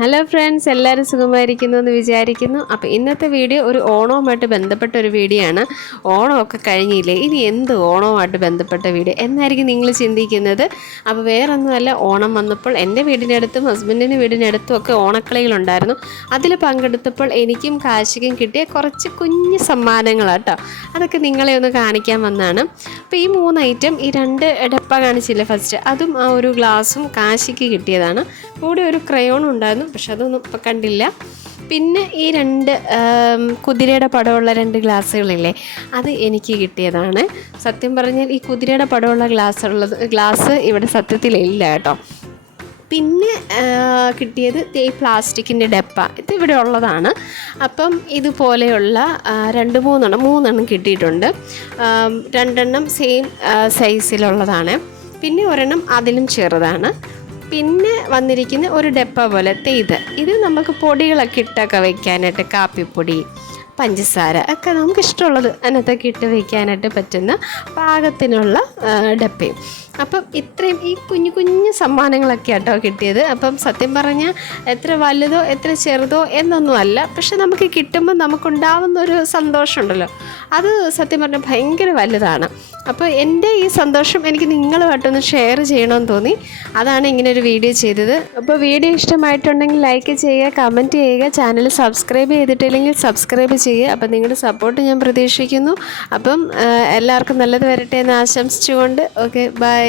Hello friends, എല്ലാവരും സുഖമായിരിക്കുന്നു എന്ന് വിചാരിക്കുന്നു. അപ്പോൾ ഇന്നത്തെ വീഡിയോ ഒരു ഓണവുമായിട്ട് ബന്ധപ്പെട്ട ഒരു വീഡിയോ ആണ്. ഓണമൊക്കെ കഴിഞ്ഞില്ലേ, ഇനി എന്ത് ഓണവുമായിട്ട് ബന്ധപ്പെട്ട വീഡിയോ എന്നായിരിക്കും നിങ്ങൾ ചിന്തിക്കുന്നത്. അപ്പോൾ വേറൊന്നുമല്ല, ഓണം വന്നപ്പോൾ എൻ്റെ വീടിനടുത്തും ഹസ്ബൻഡിൻ്റെ വീടിനടുത്തും ഒക്കെ ഓണക്കളികളുണ്ടായിരുന്നു. അതിൽ പങ്കെടുത്തപ്പോൾ എനിക്കും കാശിക്കും കിട്ടിയ കുറച്ച് കുഞ്ഞ് സമ്മാനങ്ങളാട്ടോ. അതൊക്കെ നിങ്ങളെ ഒന്ന് കാണിക്കാൻ വന്നതാണ്. അപ്പോൾ ഈ 3 ഐറ്റം, ഈ 2 ഡപ്പ കാണിച്ചില്ലേ ഫസ്റ്റ്, അതും ആ ഒരു ഗ്ലാസും കാശിക്ക് കിട്ടിയതാണ്. കൂടെ ഒരു ക്രയോൺ ഉണ്ടായിരുന്നു, പക്ഷെ അതൊന്നും ഇപ്പം കണ്ടില്ല. പിന്നെ ഈ 2 കുതിരയുടെ പടമുള്ള 2 ഗ്ലാസ്സുകളില്ലേ, അത് എനിക്ക് കിട്ടിയതാണ്. സത്യം പറഞ്ഞാൽ ഈ കുതിരയുടെ പടമുള്ള ഗ്ലാസ് ഇവിടെ സത്യത്തിലില്ല കേട്ടോ. പിന്നെ കിട്ടിയത് ഈ പ്ലാസ്റ്റിക്കിൻ്റെ ഡപ്പ, ഇത് ഇവിടെ ഉള്ളതാണ്. അപ്പം ഇതുപോലെയുള്ള 3 കിട്ടിയിട്ടുണ്ട്. 2 സെയിം സൈസിലുള്ളതാണ്. പിന്നെ ഒരെണ്ണം അതിലും ചെറുതാണ്. പിന്നെ വന്നിരിക്കുന്ന ഒരു ഡപ്പ പോലത്തെ ഇത് നമുക്ക് പൊടികളൊക്കെ ഇട്ടൊക്കെ വയ്ക്കാനായിട്ട്, കാപ്പിപ്പൊടി, പഞ്ചസാര ഒക്കെ നമുക്ക് ഇഷ്ടമുള്ളത് അതിനകത്തൊക്കെ ഇട്ട് വയ്ക്കാനായിട്ട് പറ്റുന്ന പാകത്തിനുള്ള ഡപ്പയും. അപ്പം ഇത്രയും ഈ കുഞ്ഞു കുഞ്ഞു സമ്മാനങ്ങളൊക്കെ ആട്ടോ കിട്ടിയത്. അപ്പം സത്യം പറഞ്ഞാൽ എത്ര വലുതോ എത്ര ചെറുതോ എന്നൊന്നുമല്ല, പക്ഷെ നമുക്ക് കിട്ടുമ്പോൾ നമുക്കുണ്ടാവുന്ന ഒരു സന്തോഷമുണ്ടല്ലോ, അത് സത്യം പറഞ്ഞാൽ ഭയങ്കര വലുതാണ്. അപ്പോൾ എൻ്റെ ഈ സന്തോഷം എനിക്ക് നിങ്ങളുമായിട്ടൊന്ന് ഷെയർ ചെയ്യണമെന്ന് തോന്നി, അതാണ് ഇങ്ങനെ ഒരു വീഡിയോ ചെയ്തത്. അപ്പോൾ വീഡിയോ ഇഷ്ടമായിട്ടുണ്ടെങ്കിൽ ലൈക്ക് ചെയ്യുക, കമൻറ്റ് ചെയ്യുക, ചാനൽ സബ്സ്ക്രൈബ് ചെയ്തിട്ടില്ലെങ്കിൽ സബ്സ്ക്രൈബ് ചെയ്യുക. അപ്പം നിങ്ങളുടെ സപ്പോർട്ട് ഞാൻ പ്രതീക്ഷിക്കുന്നു. അപ്പം എല്ലാവർക്കും നല്ലത് വരട്ടെ എന്ന് ആശംസിച്ചുകൊണ്ട് ഓക്കെ, ബൈ.